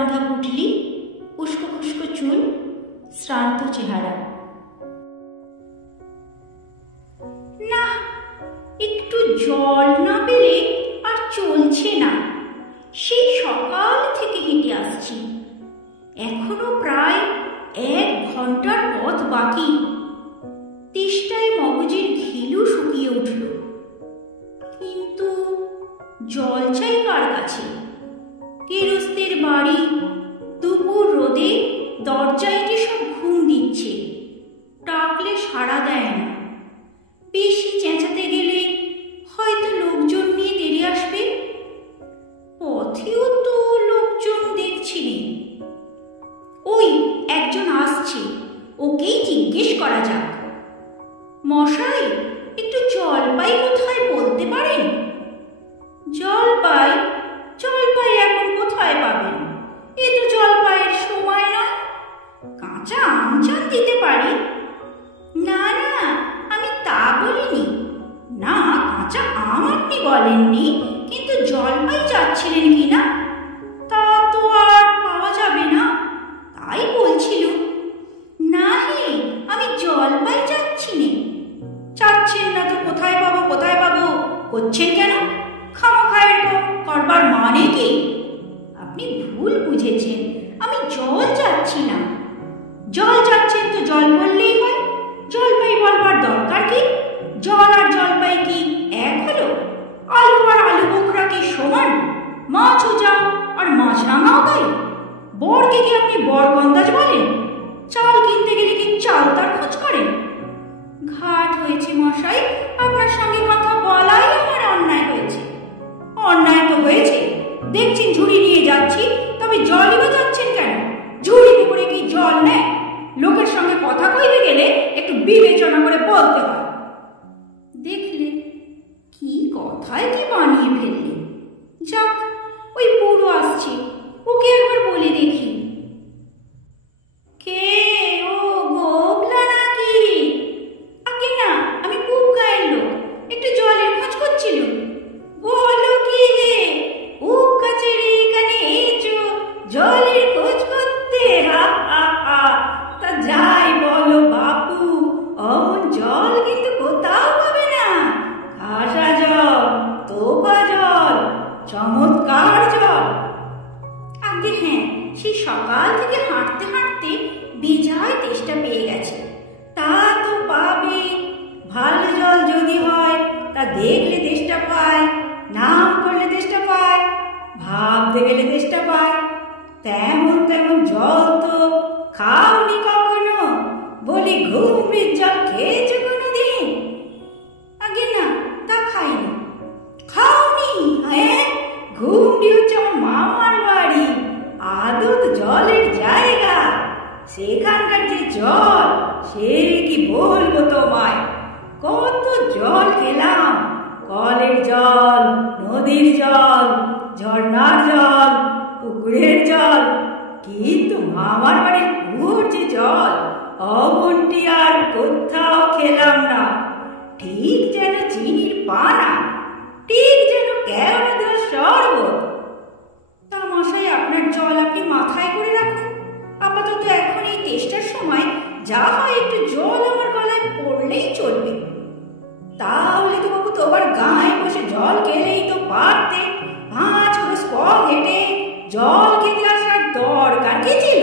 বাঁধা পুঁটলি, উস্কো খুস্কো চুল, শ্রান্ত চেহারা। না, একটু জল না পেলে আর চলছে না। সেই সকাল থেকে হেঁটে আসছি, এখনো প্রায় 1 ঘন্টার পথ বাকি। তেষ্টায় মগজের ঘিলু শুকিয়ে উঠল, কিন্তু জল চাই কার কাছে? গেরস্তের বাড়ি, দুপুর রোদে দরজায় সব ঘুম দিচ্ছে, ডাকলে সাড়া দেয় না। বেশি চেঁচাতে গেলে হয়তো লোকজন নিয়ে তেড়ে আসবে। পথেও তো লোকজন দেখছি। ওই একজন আসছে, ওকেই জিজ্ঞেস করা যাক। মশাই, একটু জলপাই কোথায় বলতে পারেন? জলপাই? জলপাই এখন কোথায় পাবেন? এ তো জলপাইয়ের সময় নয়। কাঁচা আম চান দিতে পারি। না না, আমি তা বলিনি। না, কাঁচা আম আপনি বলেননি, কিন্তু জলপাই চাচ্ছিলেন কিনা তা তো আর পাওয়া যাবে না, তাই বলছিল। না হে, আমি জলপাই চাচ্ছি না। চাচ্ছেন না তো কোথায় পাবো কোথায় পাবো করছেন কেন? খামোখায়ের করবার মানে কি? আপনি ভুল বুঝেছেন, আমি জল চাচ্ছি না। জল চাচ্ছেন তো জল বললেই হয়, জলপাই বলবার দরকার কি? জল আর জলপাই কি এক হলো? আলু আর আলু বোখরা কি সমান? মাছ যা আর মাছ রাঙাও তাই? বরকে কি আপনি বরগন্দাজ বলেন? চাল কিনতে গেলে কি চাল তার খোঁজ করেন? ঘাট হয়েছে মশাই, আপনার সঙ্গে কথা বলাই আমার অন্যায় হয়েছে। অন্যায় তো হয়েছে, দেখছেন ঝুড়ি নিয়ে যাচ্ছি, তবে জলই বা যাচ্ছেন কেন? ঝুড়িতে করে কি জল নেয়? লোকের সঙ্গে কথা কইতে গেলে একটু বিবেচনা করে বলতে হয়। দেখলে কি কথায় কি বানিয়ে ফেললি। যাক, ওই বুড়ো আসছে, ওকে একবার বলে দেখি। কে ও, গোবলা নাকি? আগে না, আমি খুব গায়ের লোক, একটু জলের খোঁজ করছিল। বলো কি হে, ও কাছের এখানে এসো জলের খোঁজ করতে? হা হা হা। তা যাই বলো বাপু, অমন জল কিন্তু কোথাও পাবে না। খাসা জল, তোপা জল, চমৎকার জল। আগে হ্যাঁ, সেই সকাল থেকে হাঁটতে হাঁটতে বেজায় তেষ্টা পেয়ে গেছে। তা তো পাবে, ভালো জল যদি হয় তা দেখলে তেষ্টা পায়, নাম করলে তেষ্টা পায়, ভাবতে গেলে তেষ্টা পায়। তেমন তেমন জল তো খাওনি কখনো? বলি ঘুমরির জল খেয়েছো কোনোদিন? আগে না, তা খাইনি। খাওনি? হ্যাঁ, ঘুমরি হচ্ছে আমার মামার বাড়ি, আদত জলের জায়গা। সেখানকার যে জল, সে কি বলবো তোমায়। কত জল খেলাম, কলের জল, নদীর জল, ঝর্ণার জল, পুকুরের জল, কিন্তু মামার বাড়ির কুয়োর যে জল, অমনটি আর কোথাও খেলাম না। ঠিক যেন চিনির পানা, ঠিক যেন কেওড়ার শরবত। তা মশাই, আপনার জল আপনি মাথায় করে রাখুন। আপাতত এখন এই তেষ্টার সময় যা হয় একটু জল আমার গলায় পড়লেই চলবে। তাহলে তো বাবু তোমার গায়ে বসে জল খেলেই তো পারতে। 5 ক্রোশ পথ হেঁটে জল খেতে আসার দরকার কি ছিল?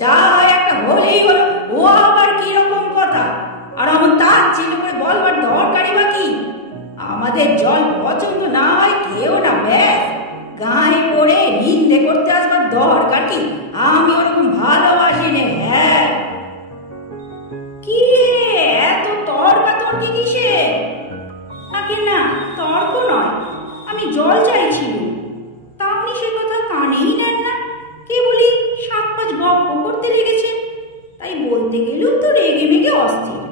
যা হয় একটা হলেই হলো, ও আবার কিরকম কথা? আর আমার তার চিন্তা করে বলবার দরকারই বা কি? আমাদের জল পছন্দ না হয় কেউ না, ব্যাস গায়ে পড়ে নিন্দে করতে আসবার দরকার কি? আমি ওরকম ভালোবাসি নে। হ্যাঁ, কি এত তর্কাতর্কি কিসে? আগে না, তর্ক নয়, আমি জল চাইছি। তা আপনি সে কথা কানেই নেন না, কেবলই 7-5 গপ্প করতে লেগেছে। তাই বলতে গেলেও তো রেগে মেগে অস্থির।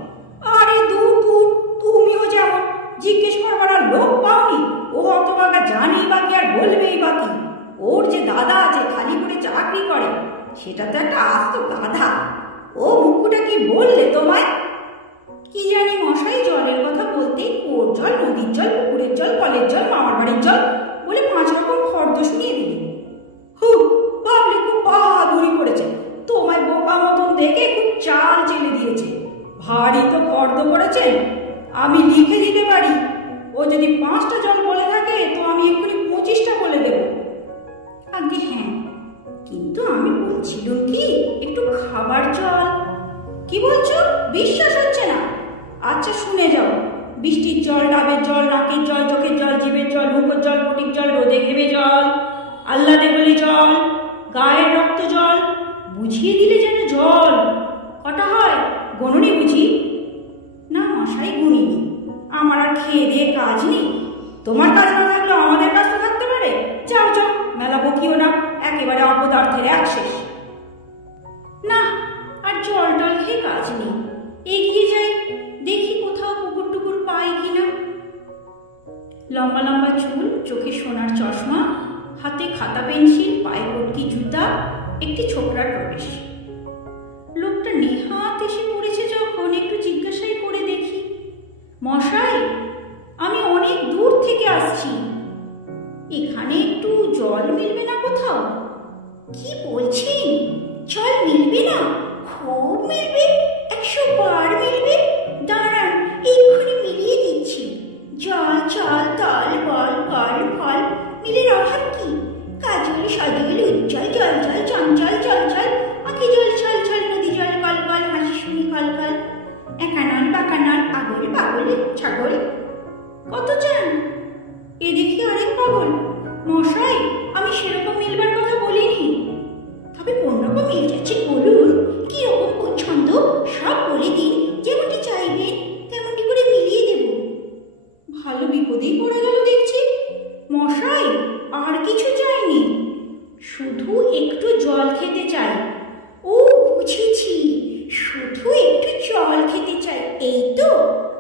আরে দূর দূর, তুমিও যেমন জিজ্ঞেস করবার আর লোক পাওনি। ও হতভাগা জানেই বাকি আর বলবেই বাকি। ওর যে দাদা আছে, খালি করে চাকরি করে, সেটা তো একটা আস্ত গাধা। ও মুখটা কি বললে তোমায়? কি জানি মশাই, জলের কথা বলতেই কুয়োর জল, নদীর জল, পুকুরের জল, কলের জল, মামার বাড়ির জল বলে 5 রকম ফর্দ শুনিয়ে দিলেন। হু, ভাবলে খুব ফর্দ করেছেন? আমি লিখে দিতে পারি। ও যদি 5টা জল বলে থাকে তো আমি এক্ষুনি 25টা বলে দেব। আগে হ্যাঁ, কিন্তু আমি বলছিলাম কি একটু খাবার জল। কি বলছো? বিশ্বাস হচ্ছে না? আচ্ছা শুনে যাও। বৃষ্টির জল, ডাবের জল, নাকের জল, চোখের জল, জিভের জল, মুখের জল, ফটিক জল, রোদে ঘেমে জল, আহ্লাদে বলে জল, গায়ের রক্ত জল, বুঝিয়ে দিলে যেন জল। কটা হয় গণনি বুঝি? না মশাই, গুনিনি। আমার আর খেয়ে দিয়ে কাজ নেই। তোমার কাজ না থাকলেও আমাদের কাজ তো থাকতে পারে। যাও যাও, মেলা বকিও না, একেবারে অপদার্থের এক শেষ। না, আর জল টল খেয়ে কাজ নেই। এগিয়ে যাই, দেখি কোথাও পুকুর টুকুর পাই কিনা। লম্বা লম্বা চুল, চোখে সোনার চশমা, হাতে খাতা পেন্সিল, পায়ে পটকি জুতা, একটি ছোকরার প্রবেশ। লোকটা নেহাত এসে পড়েছে যখন একটু জিজ্ঞাসাই করে দেখি। মশাই, আমি অনেক দূর থেকে আসছি, এখানে একটু জল মিলবে না কোথাও? কি বলছেন? জল মিলবে না? খুব মিলবে, 100 বার মিলবে। দাঁড়ান, এক্ষুনি মিলিয়ে দিচ্ছি। জল চল তল বল কল ফল মিলের অভাব কি? কাজল সজল উজ্জ্বল জল জল চঞ্চল চল চল, আঁকি জল ছল ছল, নদী জল কল কল, হাসি শুনি কল কল, একানল বাকানল, আগল পাগল ছাগল। কত চান? এ দেখি আরেক পাগল। মশাই, আমি সেরকম মিলবার কথা বলিনি। তবে কোন রকম মিল যাচ্ছে বলুন? কি রকম পছন্দ সব বলে দিন, যেমনটি চাইবেন তেমনটি করে মিলিয়ে দেব। ভালো বিপদেই পড়ে গেল দেখছি। মশাই, আর কিছু চাইনি, শুধু একটু জল খেতে চাই। ও বুঝেছি, শুধু একটু জল খেতে চাই, এই তো?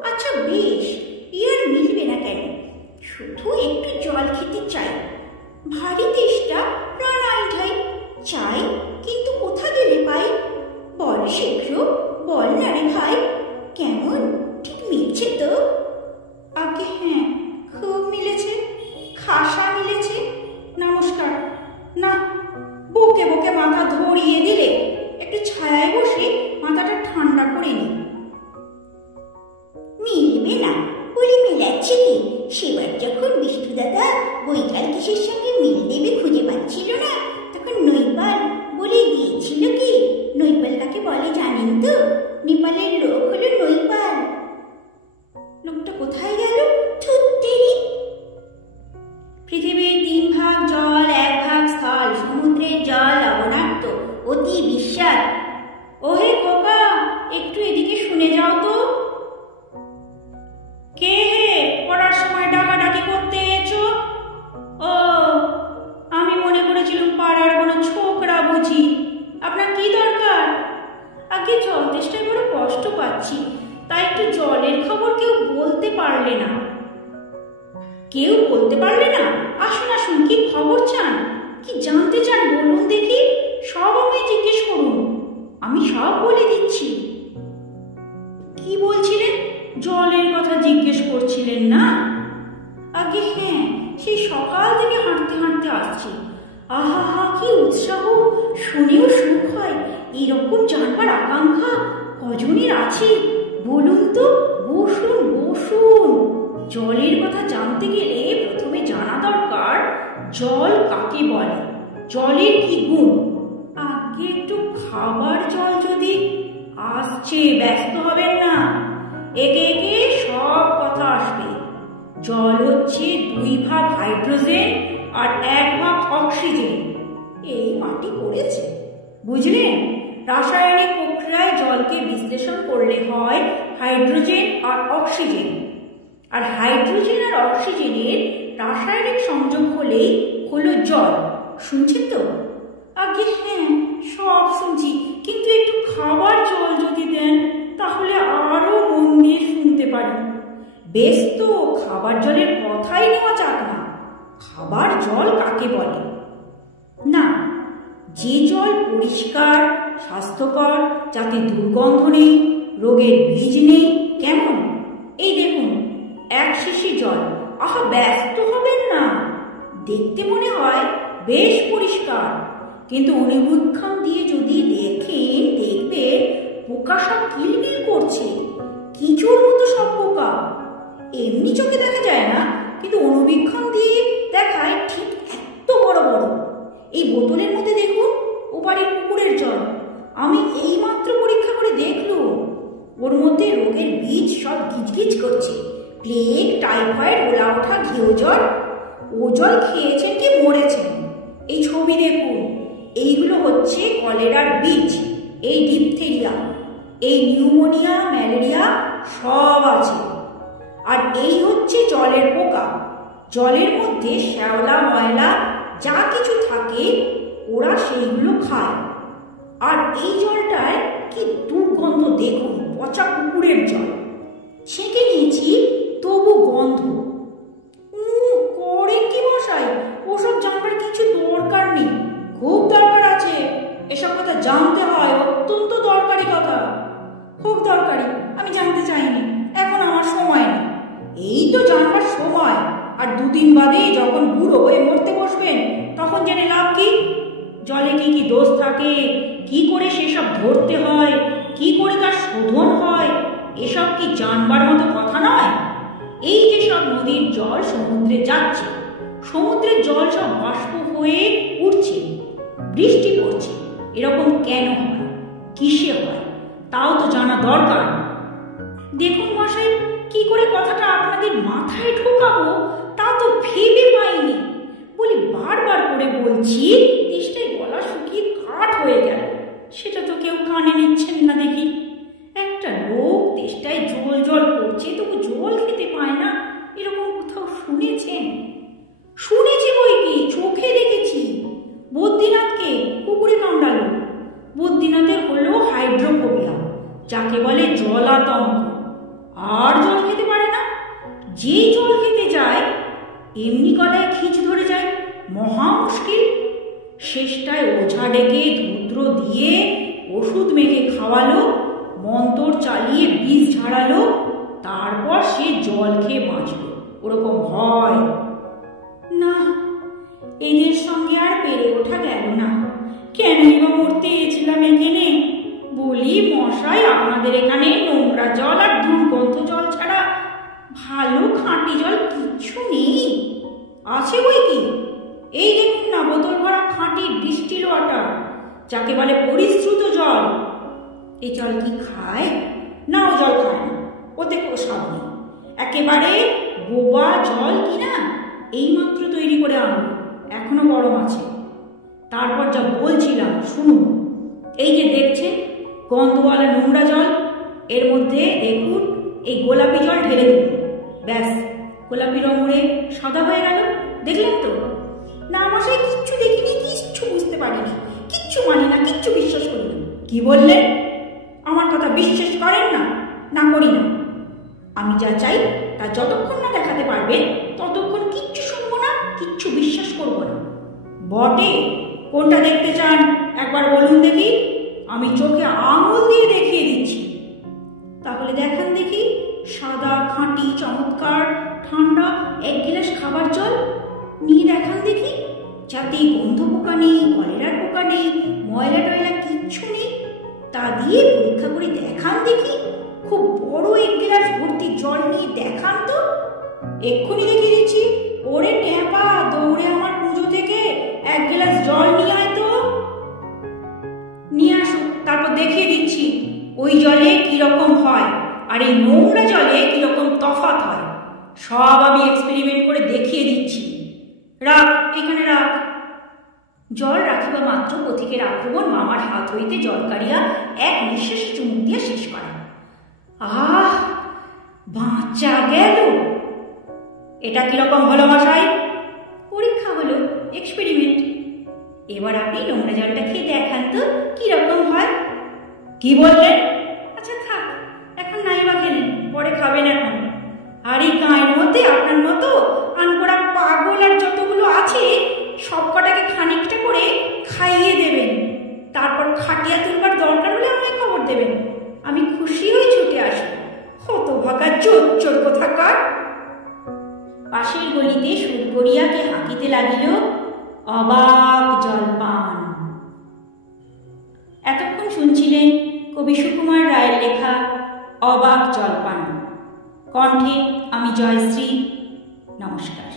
আচ্ছা বেশ, আর মিলবে না কেন? শুধু একটু জল খেতে চাই, ভারী তেষ্টা, প্রাণাই ঠাই চাই, কিন্তু কোথা গেলে পাই? বল শীঘ্র, বল না রে ভাই। কেমন, ঠিক মিলছে তো? আগে হ্যাঁ, খুব মিলেছে, খাসা মিলেছে। নমস্কার। না, বুকে বুকে মাথা ধরিয়ে দিলে একটু ছায়ায় বসে মাথাটা ঠান্ডা করে নি। মিলবে না বলে মেলাচ্ছে কি? সেবার যখন বিষ্ণু দাদা বৈকাল কিসের সঙ্গে মিল দেবে খুঁজে পাচ্ছিল না, তখন নৈপাল বলে দিয়েছিল কি? নৈপাল কাকে বলে জানেন তো? নেপালের লোক হলো নৈপাল। লোকটা কোথায় গেল? ধুত্তেরি। পৃথিবীর 3 ভাগ জল, 1 ভাগ স্থল, সমুদ্রের জল লবণাক্ত, অতি বিস্বাদ। ওহে খোকা, একটু এদিকে শুনে যাও তো। কে হে পড়ার সময় ডাকাডাকি করতে এসো? ও, আমি মনে করেছিলাম পাড়ার কোনো ছোকরা বুঝি। আপনার কি দরকার? আগে জল তেষ্টায় বড় কষ্ট পাচ্ছি, তাই একটু জলের খবর কেউ বলতে পারলে না। কেউ বলতে পারলে না? আসুন আসুন, কি খবর চান? কি জানতে চান বলুন দেখি, সব আমায় জিজ্ঞেস করুন, আমি সব বলে দিচ্ছি। কি বলছিলেন? জলের কথা জিজ্ঞেস করছিলেন না? আগে হ্যাঁ, সেই সকাল থেকে হাঁটতে হাঁটতে আসছি। আহা হা, কি উৎসাহ, শুনেও সুখ হয়। এরকম জানবার আকাঙ্ক্ষা কজনের আছে বলুন তো? বসুন বসুন। জলের কথা জানতে গেলে প্রথমে জানা দরকার জল কাকে বলে, জলের কি গুণ। আগে একটু খাবার জল যদি। আসছে, ব্যস্ত হবেন না, একে একে সব কথা আসবে। জল হচ্ছে 2 ভাগ হাইড্রোজেন আর 1 ভাগ অক্সিজেন। এই মাটি পড়েছে, বুঝলেন? রাসায়নিক প্রক্রিয়ায় জলকে বিশ্লেষণ করলে হয় হাইড্রোজেন আর অক্সিজেন, আর হাইড্রোজেন আর অক্সিজেনের রাসায়নিক সংযোগ হলেই হলো জল। শুনছেন তো? আগে হ্যাঁ, সব শুনছি, কিন্তু একটু খাবার জল যদি দেন তাহলে আরো মন দিয়ে শুনতে পারি। বেশ তো, খাবার জলের কথাই নেওয়া যাক না। খাবার জল কাকে বলে? না, যে জল পরিষ্কার, স্বাস্থ্যকর, যাতে দুর্গন্ধ নেই, রোগের বীজ নেই। কেমন? এই দেখুন, 1 শিশি জল। আহা, ব্যস্ত হবেন না, দেখতে মনে হয় বেশ পরিষ্কার, কিন্তু অনুবীক্ষণ দিয়ে যদি দেখেন দেখবেন পোকা সব কিলবিল করছে। কি মধ্যে রোগের বীজ সব গিজগিজ করছে। প্লেগ, টাইফয়েড, ওলা ওঠা, ঘেউ জ্বর। ও জল খেয়েছেন কি মরেছেন? এই ছবি দেখুন, এইগুলো হচ্ছে কলেরার বীজ। এই ডিপথেরিয়া, এই নিউমোনিয়া, ম্যালেরিয়া সব আছে। আর এই হচ্ছে জলের পোকা। জলের মধ্যে শ্যাওলা, ময়লা যা কিছু থাকে ওরা সেইগুলো খায়। আর এই জলটায় কি দুর্গন্ধ দেখুন, পচা কুকুরের জল। ছেঁকে নিয়েছি তবু গন্ধ। করেন কি মশাই? ওসব জানবার কিছু দরকার নেই। খুব দরকার আছে, এসব কথা জানতে হয়, অত্যন্ত দরকারি কথা। খুব দরকারি, আমি জানতে চাইনি, এখন আমার সময় নেই। এই তো জানবার সময়, আর দুদিন বাদে যখন বুড়ো হয়ে মরতে বসবেন তখন জেনে লাভ কি? জলে কি কি দোষ থাকে, কি করে সেসব ধরতে হয়, কি করে তার শোধন হয়, এসব কি জানবার মতো কথা নয়? এই যে সব নদীর জল সমুদ্রে যাচ্ছে, সমুদ্রের জল সব বাষ্প হয়ে উঠছে, বৃষ্টি পড়ছে, এরকম কেন হয়, কিসে হয়, তাও তো জানা দরকার। দেখুন মশাই, কি করে কথাটা আপনাদের মাথায় ঢোকাবো তা তো ভেবে পাইনি। বলি বারবার করে বলছি, তেষ্টায় গলা শুকিয়ে কাঠ হয়ে গেল, সেটা তো কেউ কানে নিচ্ছেন না দেখি। একটা লোক তেষ্টায় জল জল করছে, তবু জল খেতে পায় না, এরকম কোথাও শুনেছেন? শুনেছি বই কি, চোখে দেখেছি। বদ্রীনাথকে কুকুরে কামড়ালো। বদ্রীনাথের হলো হাইড্রোফোবিয়া, যাকে বলে জলাতঙ্ক। আর জল খেতে পারে না। যেই জল খেতে যায় এমনি গলায় খিচ ধরে যায়, মহা মুশকিল। শেষটায় ওঝা ডেকে ধূত্র দিয়ে ওষুধ মেখে খাওয়ালো, মন্তর চালিয়ে বীজ ঝাড়ালো, তারপর সে জল খেয়ে বাঁচল। ওরকম হয় না, এদের সঙ্গে আর পেরে ওঠা গেল না। কেনই বা মরতে এসেছিলাম এখানে? বলি মশাই, আপনাদের এখানে নোংরা জল আর দুর্গন্ধ জল ছাড়া ভালো খাঁটি জল কিচ্ছু নেই? আছে বই কি, এই দেখুন না, বোতল ভরা খাঁটি ডিস্টিল ওয়াটার, যাকে বলে পরিশ্রুত জল। এই জল কি খায়? না, ও জল খায় না, ওতে কোনো স্বাদ নেই, একেবারে বোবা জল কিনা এইমাত্র তৈরি করে আনলো, এখনো গরম আছে। তারপর যা বলছিলাম শুনুন। এই যে দেখছেন গন্ধওয়ালা নোংরা জল, এর মধ্যে দেখুন এই গোলাপি জল ঢেলে দিন, ব্যাস গোলাপি রং উড়ে সাদা হয়ে গেল। দেখলেন তো? না মশাই, কিচ্ছু দেখিনি, কিচ্ছু বুঝতে পারিনি, কিচ্ছু মানি না, কিচ্ছু বিশ্বাস করি না। কি বললেন? আমার কথা বিশ্বাস করেন না? না করি না। আমি যা চাই তা যতক্ষণ না দেখাতে পারবেন ততক্ষণ কিচ্ছু শুনবো না, কিচ্ছু বিশ্বাস করবো না। বটে, কোনটা দেখতে চান একবার বলুন দেখি, আমি চোখে আঙুল দিয়ে দেখিয়ে দিচ্ছি। তাহলে দেখান দেখি, সাদা, খাঁটি, চমৎকার, ঠান্ডা এক গ্লাস খাবার জল নিয়ে দেখান দেখি, যাতে গন্ধ পোকা নেই, কলেরার পোকা নেই, ময়লা টয়লা কিচ্ছু নেই। তা দিয়ে পরীক্ষা করে দেখান দেখি, খুব বড় এক গ্লাস ভর্তি জল নিয়ে দেখান তো। এক্ষুনি দেখিয়ে দিচ্ছি। ওরে ট্যাপা, দৌড়ে আমার পুজো থেকে এক গ্লাস জল নিয়ে আয় তো। নিয়ে আসো, তারপর দেখিয়ে দিচ্ছি ওই জলে কিরকম হয় আর এই নোংরা জলে কিরকম তফাৎ হয়। সব আমি এক্সপেরিমেন্ট করে দেখিয়ে দিচ্ছি। রাখ, এখানে রাখ। জল রাখিবা মাত্র পথিকের আক্রমণ মামার হাত হইতে জল কাড়িয়া এক নিঃশ্বাসে চুমুক দিয়া শেষ করা। আহ, বাঁচা গেল। এটা কিরকম হলো মশাই? পরীক্ষা হলো, এক্সপেরিমেন্ট। এবার আপনি নোংরা জলটা খেয়ে দেখান তো কিরকম হয়। কি বললেন? আচ্ছা থাক, এখন নাই বা খেলেন, পরে খাবেন এখন। আর এই গায়ের মধ্যে আপনার মতো আনকোড়া পাগল আর যতগুলো আছে সব কটাকে খানিকটা করে খাইয়ে দেবেন। তারপর খাটিয়া তুলবার দরকার হলে আমায় খবর দেবেন, আমি খুশি হয়ে ছুটে আসবো। হতভাগা চোর কোথাকার। পাশের গলিতে সুর করিয়া কে হাঁকিতে লাগিল, অবাক জলপান। এতক্ষণ শুনছিলেন কবি সুকুমার রায়ের লেখা অবাক জলপান। কণ্ঠে আমি জয়শ্রী। নমস্কার।